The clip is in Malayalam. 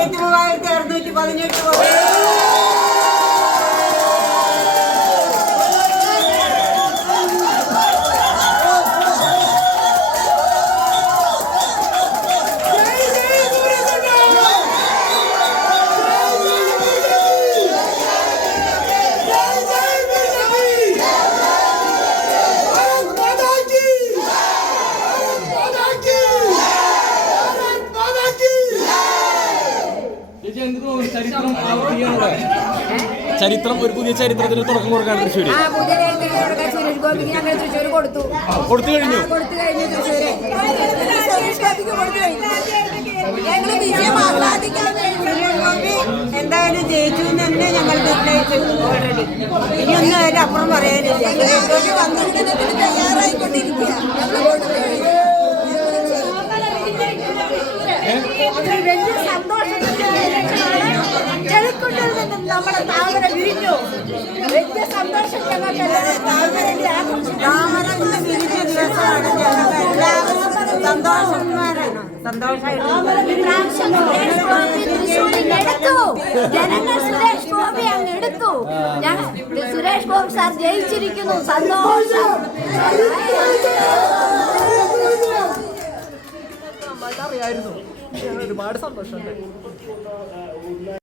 ഇരുപത്തി മൂവായിരത്തി അറുന്നൂറ്റി പതിനെട്ട് വോട്ട് ചരിത്രം ഒരു പുതിയ ചരിത്രത്തിന് തുടക്കം കൊടുക്കാണ് തൃശ്ശൂര്. തൃശ്ശൂർ കൊടുത്തു. കൊടുത്തു കഴിഞ്ഞു. കൊടുത്തു കഴിഞ്ഞു തൃശ്ശൂര്. ഞങ്ങൾ വിജയം ആഹ്ലാദിക്കാൻ ഗോപി എന്തായാലും ജയിച്ചു തന്നെ ഞങ്ങൾ നിർണയിച്ചു ഓൾറെഡി ഇനി ഒന്നും അതിന്റെ അപ്പുറം പറയാനില്ല. സുരേഷ് ഗോപി വന്നിരിക്കുന്നതിന് തയ്യാറായിക്കൊണ്ടിരിക്കുക. ഞങ്ങൾ കൊടുത്തു നമ്മുടെ താമര വിരിഞ്ഞു. വലിയ സന്തോഷം എല്ലാവരും ജനങ്ങൾ സുരേഷ് ഗോപി സുരേഷ് ഗോപി സാർ ജയിച്ചിരിക്കുന്നു. സന്തോഷം. അറിയായിരുന്നു. ഒരുപാട് സന്തോഷമുണ്ട്.